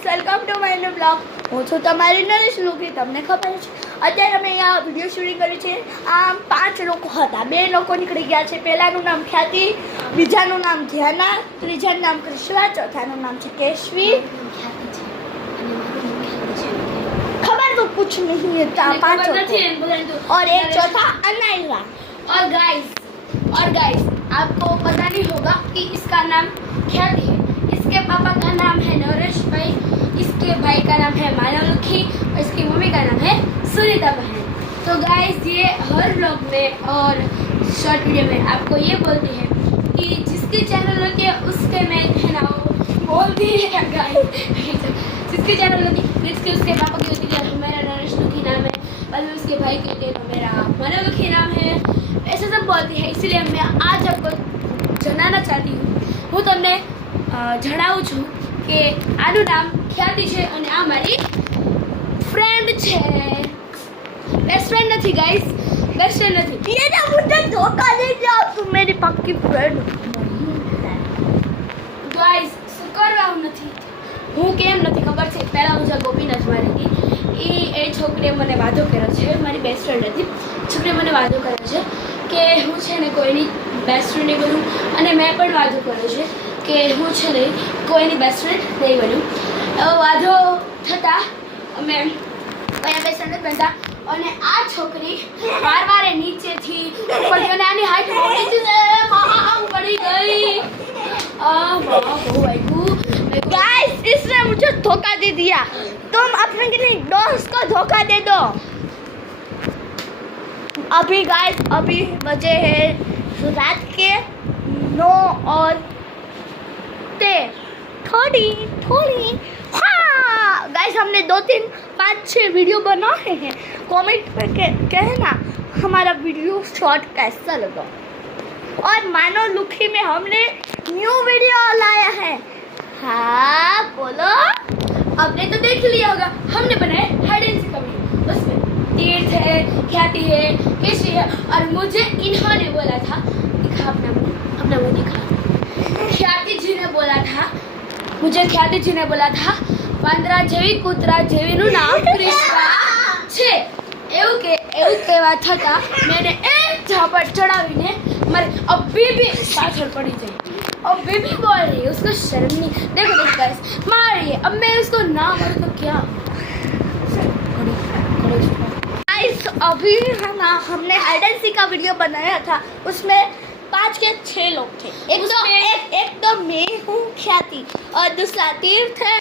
Guys, welcome to my new blog. હું છું તમારી નરેશ લુકી. તમને ખબર છે અત્યારે અમે અહીંયા વિડીયો શૂટિંગ કર્યું છે. આમ 5 લોકો હતા, 2 લોકો નીકળી ગયા છે. પહેલાનું નામ ખ્યાતિ, બીજાનું નામ ધ્યાના, ત્રીજાનું નામ કૃષ્ણા, ચોથાનું નામ છે કેશવી. खबर तो कुछ नहीं है, 5 और एक चौथा अनाइरा. और गाइस आपको पता नहीं होगा कि इसका नाम ख्याति है, इसके पापा का नाम है नरेश भाई, इसके भाई का नाम है मानवलखी और इसकी मम्मी का नाम है सुनीता बहन. तो गाइस ये हर व्लॉग में और शॉर्ट वीडियो में आपको ये बोलती है कि जिसके चैनल होती है उसके में है ना वो बोलती है गाइस जिसके चैनल होती है उसके पापा की होती है मेरा नरेश लुकी नाम है, बाद में उसके भाई कहते हैं तो मेरा मानवलखी नाम है, ऐसे सब बोलती है. इसलिए मैं आज आपको જણાવવા ચાહતી હું તમને જણાવું છું કે આનું નામ ખ્યાતિ છે અને આ મારી ફ્રેન્ડ છે. બેસ્ટ ફ્રેન્ડ નથી ગાઈસ, બેસ્ટ ફ્રેન્ડ નથી. ये ना मुझे धोखा दे दिया, तुम मेरी पक्की फ्रेंड. ગાઈસ શું કરવાનું નથી, હું કેમ નથી ખબર છે. પહેલાં હું જ્યાં ગોપીનાથ મારી હતી એ છોકરીએ મને વાંધો કર્યો છે, મારી બેસ્ટ ફ્રેન્ડ હતી. છોકરીએ મને વાંધો કર્યો છે કે હું છે ને કોઈની બેસ્ટ ફ્રેન્ડ નહીં બનું, અને મેં પણ વાંધો કર્યો છે કે હું છે ને કોઈની બેસ્ટ ફ્રેન્ડ નહીં બનું. વાંધો થતાં અમે અહીંયા બેસ્ટ ફ્રેન્ડ બનતા અને આ છોકરી વારે નીચેથી ઉપર ગઈ અને આની હાઈટ મોટી છે, પડી ગઈ. બહુ વાગ્યું. गाइस, इसने मुझे धोखा दे दिया. तुम अपने किसी दोस्त को धोखा दे दो. अभी गाइस, अभी बजे हैं रात के 9 और 13. थोड़ी हाँ गाइस, हमने 2 3 5 6 वीडियो बनाए हैं. कमेंट में कहना हमारा वीडियो शॉर्ट कैसा लगा. और मानो लुखी में हमने न्यू वीडियो लाया है. हाँ बोलो. आपने तो देख लिया होगा, हमने बनाया हाइड एंड सीक का वीडियो. उसमें तीर्थ है, ख्याति है, केशवी है और मुझे इन्होंने बोला था, दिखा अपना मुंह दिखा. ख्याति जी ने बोला था, मुझे ख्याति जी ने बोला था વાંદરા જેવી કૂતરા જેવીનું નામ કૃષ્ણા છે. એવું કહેવા છતાં મેં એક ઝાપટ ચડાવીને મારે અભી भी પાછળ પડી જાય. अभी भी बोल रही है, उसको शर्म नहीं. देखो गाइस, मार रही है. अब मैं उसको ना मारूं तो क्या. गाइस, अभी है ना हमने हाइड एंड सीक का वीडियो बनाया था. उसमें 5 के 6 लोग थे. एक तो मैं हूँ ख्याति और दूसरा तीर्थ है.